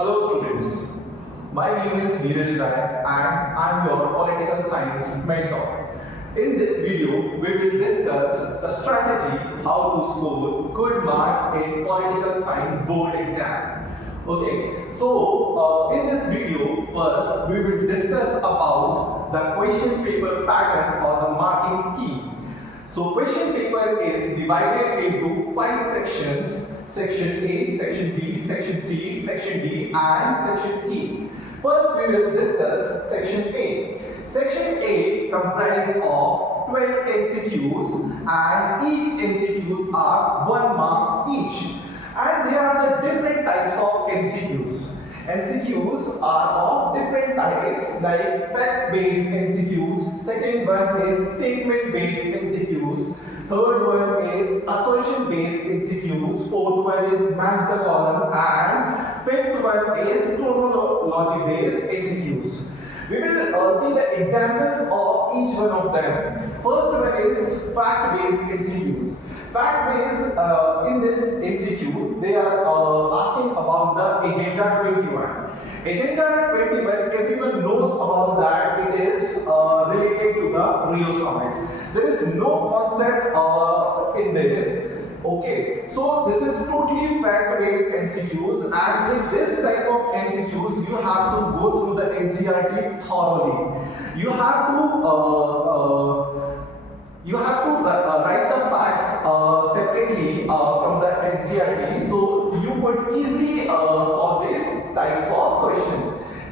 Hello students, my name is Neeraj Rai and I am your political science mentor. In this video, we will discuss the strategy how to score good marks in political science board exam. Okay, so in this video, first we will discuss about the question paper pattern or the marking scheme. So question paper is divided into 5 sections: section A, section B, section C, section D and section E. First we will discuss section A. Section A comprises of 12 MCQs and each MCQs are 1 mark each. And there are the different types of MCQs. MCQs are of different types like fact-based MCQs, second one is statement-based MCQs, third one is assertion-based MCQs, fourth one is match the column and fifth one is chronology-based MCQs. We will see the examples of each one of them. First one is fact-based MCQs. Fact-based in this MCQ, they are asking about the Agenda 21. Agenda 21, everyone knows about that. It is related to the Rio Summit. There is no concept in this. Okay, so this is totally fact-based MCQs, and in this type of MCQs, you have to go through the NCERT thoroughly. You have to write the facts separately from the NCERT, so you could easily solve these types of questions.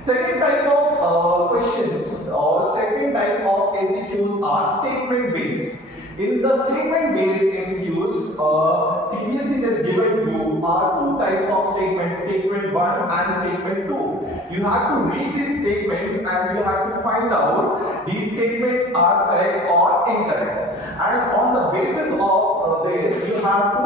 Second type of questions or second type of MCQs are statement based. In the statement based MCQs, CBSE has given you two types of statements, statement 1 and statement 2. You have to read these statements and you have to find out these statements are correct or incorrect. And on the basis of this, you have to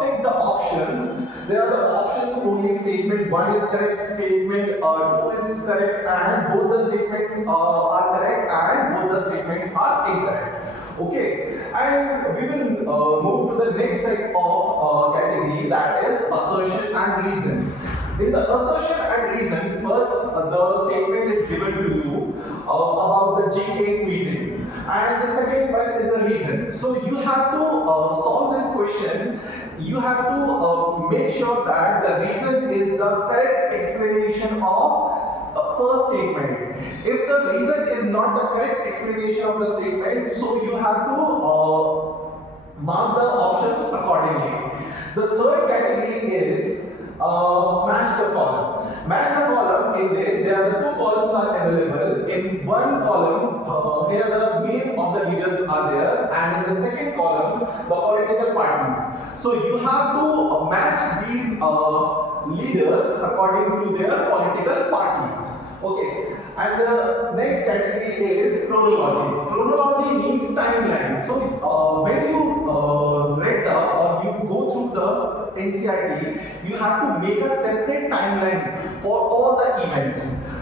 take the options. There are the options only: statement 1 is correct, statement 2 is correct, and both the statements are correct and both the statements are incorrect. Okay, and we will move to the next type of category, that is assertion and reason. In the assertion and reason, first the statement is given to you about the G8 meeting, and the second one is the reason. So you have to solve this question. You have to make sure that the reason is the correct explanation of first statement. If the reason is not the correct explanation of the statement, so you have to mark the options accordingly. The third category is match the column. Match the column, in this there are the 2 columns are available. In one column, here the name of the leaders are there, and in the second column the political parties. So you have to match these leaders according to their political parties. Okay, and the next category is chronology. Chronology means timeline. So when you read or you go through the NCERT, you have to make a separate timeline for all the events.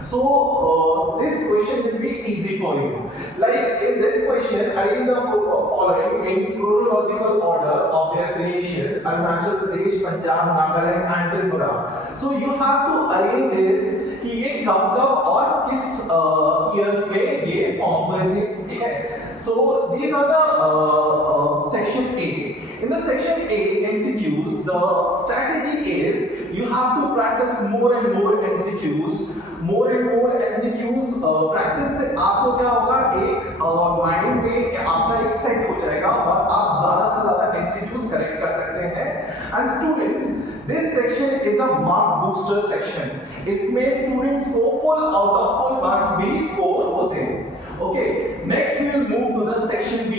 So this question will be easy for you. Like in this question, arrange the following in chronological order of their creation: Arunachal Pradesh, Punjab, Nagaland and Tripura. So you have to arrange this कि ये कब और किस years में ये form हुए थे, ठीक है? So these are the section A. In the section A MCQs, the strategy is you have to practice more and more MCQs. More and more MCQs practice से आपको क्या होगा, एक माइंड में आपका एक सेट हो जाएगा और आप ज़्यादा से ज़्यादा MCQs करेक्ट कर सकते हैं. And students, this section is a mark booster section. इसमें स्टूडेंट्स को full out of full marks भी स्कोर होते हैं. Okay, next we will move to the section B.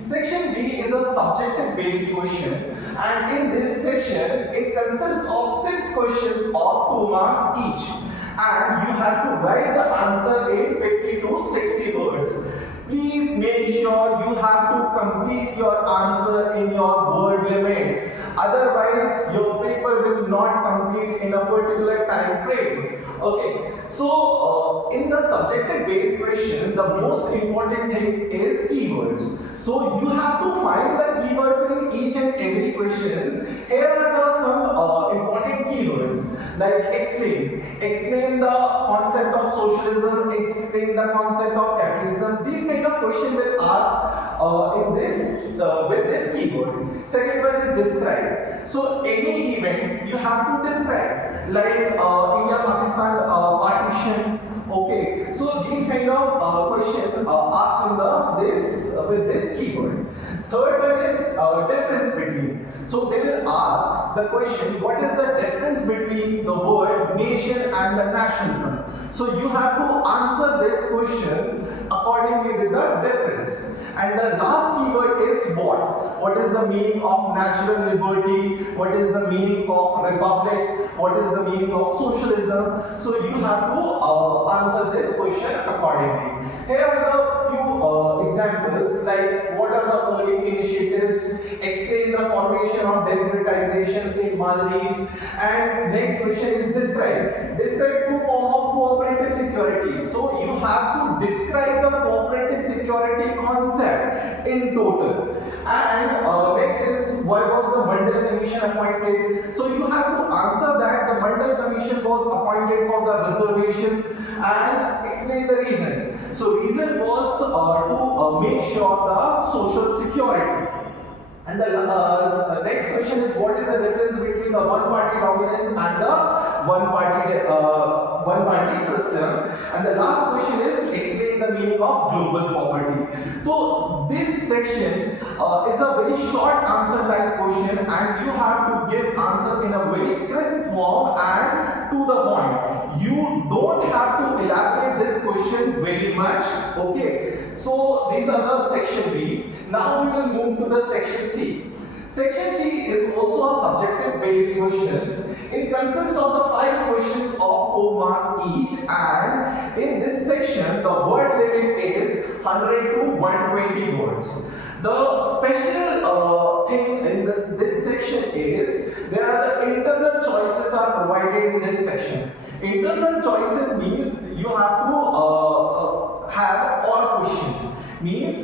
Section B is a subjective based question, and in this section it consists of 6 questions of 2 marks each, and you have to write the answer in 50 to 60 words. Please make sure you have to complete your answer in your word limit. Otherwise, your paper will not complete in a particular time frame. Okay, so in the subjective based question, the most important thing is keywords. So you have to find the keywords in each and every questions. Here are some important keywords like explain the concept of socialism, explain the concept of capitalism. These kind of questions will ask in this with this keyword. Second one is describe. So any event you have to describe, like India-Pakistan partition. Okay, so these kind of questions asked in with this keyword. Third one is difference between. So they will ask the question, what is the difference between the word nation and the nationalism? So you have to answer this question accordingly with the difference. And the last keyword is what? What is the meaning of natural liberty? What is the meaning of republic? What is the meaning of socialism? So you have to answer this question accordingly. Here are the few examples, like what are the early initiatives, explain the formation of democratization in Maldives, and next question is describe. Describe two forms of cooperative security. So you have to describe the cooperative security concept in total. And next is why was the Mandal Commission appointed? So you have to answer that the Mandal Commission was appointed for the reservation and explain the reason. So reason was to make sure the social security. And the next question is what is the difference between the one-party dominance and the one-party system? And the last question is explain the meaning of global poverty. So this section is a very short answer type question, and you have to give answer in a very crisp form and to the point. You don't have to elaborate this question very much. Okay, so these are the section B. Now we will move to the section C. Section C is also a subjective based questions. It consists of the 5 questions of 4 marks each, and in this section the word limit is 100 to 120 words. The special thing in this section is there are the internal choices are provided in this section. Internal choices means you have to have all questions. Means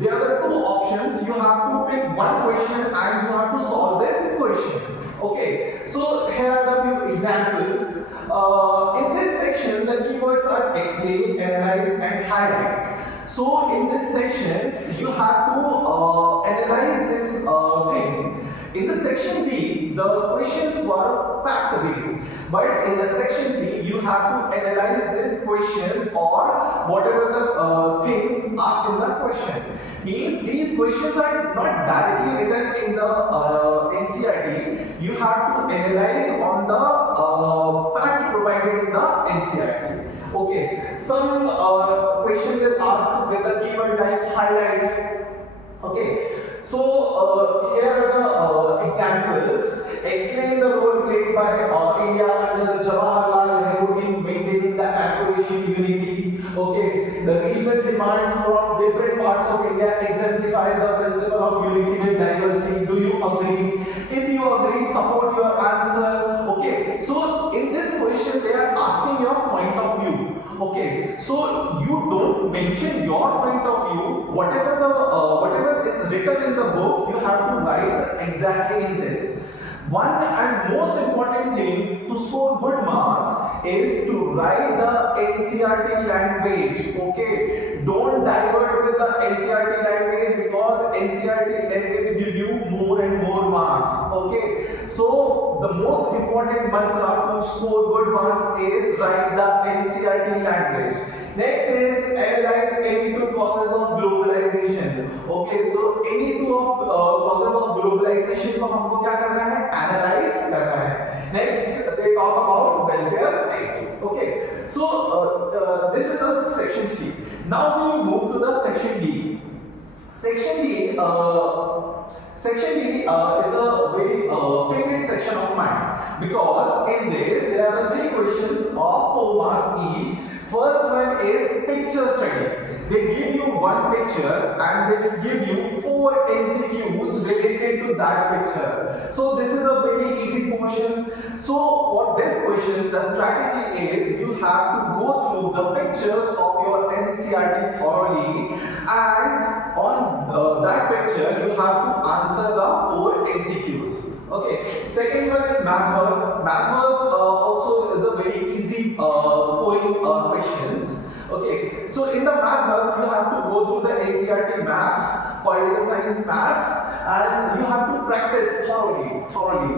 there are 2 options. You have to pick one question and you have to solve this question. Okay, so here are the few examples. In this section, the keywords are explain, analyze, and highlight. So in this section, you have to analyze these things. In the section B, the questions were fact-based, but in the section C, you have to analyze these questions or whatever the things asked in the question. Means these questions are not directly written in the NCRT. You have to analyze on the fact provided in the NCRT. Okay, some question will ask with the keyword like highlight. Okay, so here are the examples. Explain the role played by India under the Jawaharlal Nehru in maintaining the Afro-Asian unity. Okay, the regional demands from different parts of India exemplify the principle of unity with diversity. Do you agree? If you agree, support your answer. Okay, so in this question, they are asking your point of view. Okay, so you don't mention your point of view. Whatever is written in the book, you have to write exactly in this. One and most important thing to score good marks is to write the NCRT language. Okay, don't divert with the NCRT language because NCRT language give you more and more marks. Okay, so the most important mantra to score good marks is write the NCRT language. Next is analyze any 2 causes of globalization. Okay, so any 2 causes of globalization को हमको क्या करना है? Analyze करना है. Next, they talk about welfare state. Okay, so this is the section C. Now we will move to the section D. Section D is a very favorite section of mine because in this there are the 3 questions of 4 marks each. First one is picture study. They give you one picture and they will give you 4 MCQs related to that picture. So this is a very easy portion. So for this question, the strategy is you have to go through the pictures of your NCRT thoroughly, and on that picture you have to answer the 4 MCQs. Okay. Second one is map work. Map work also is a very easy scoring questions. Okay, so in the map work, you have to go through the NCRT maps, political science maps, and you have to practice thoroughly.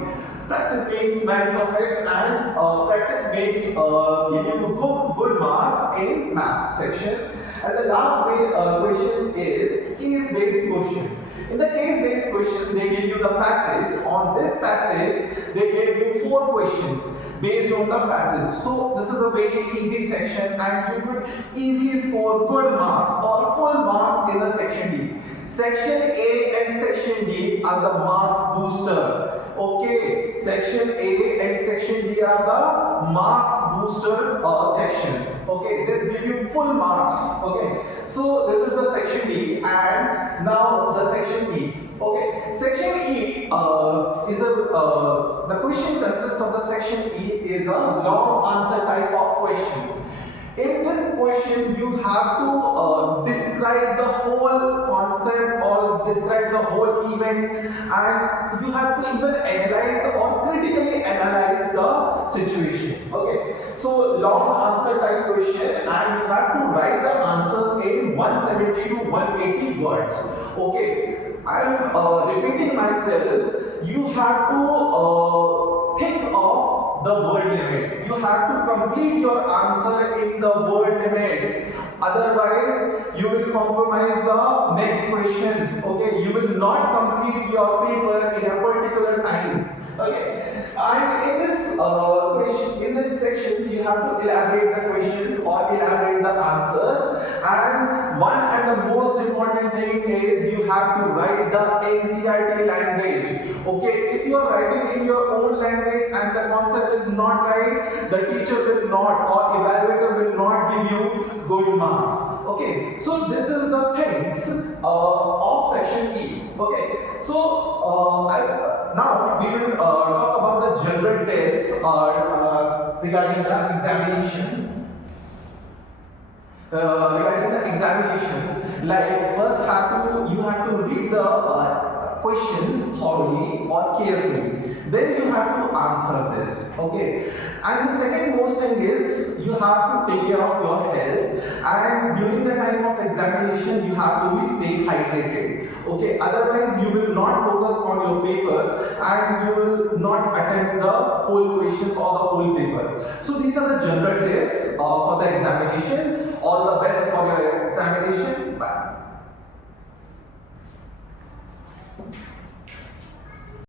Practice makes man perfect, and practice makes give you good marks in map section. And the last question is case-based question. In the case-based questions, they give you the passage. On this passage, they gave you 4 questions based on the passage. So this is a very easy section, and you could easily score good marks or full marks in the section D. Section A and section D are the marks booster. Okay, section A and section D are the marks booster sections. Okay, this gives you full marks. Okay, so this is the section D, and now the section E. Okay, section E is the question consists of the section E is a long answer type of questions. In this question, you have to describe the whole concept or describe the whole event, and you have to even analyze or critically analyze the situation. Okay, so long answer type question, and you have to write the answers in 170 to 180 words. Okay, I'm repeating myself. You have to think of the word limit. You have to complete your answer in the word limits. Otherwise, you will compromise the next questions. Okay, you will not complete your paper in a particular time. Okay, and in this sections, you have to elaborate the questions or elaborate the answers. And one and the most important thing is you have to write the NCRT language. Okay, if you are writing in your own language and the concept is not right, the teacher will not or evaluator will not give you good marks. Okay, so this is the things of section E. Okay, so now we will talk about the general tips regarding the examination. Like first you have to read the questions thoroughly or carefully, then you have to answer this. Okay, and the second most thing is you have to take care of your health, and during the time of examination you have to stay hydrated. Okay, otherwise you will not focus on your paper and you will not attempt the whole questions or the whole paper. So these are the general tips for the examination. All the best for your examination. Bye.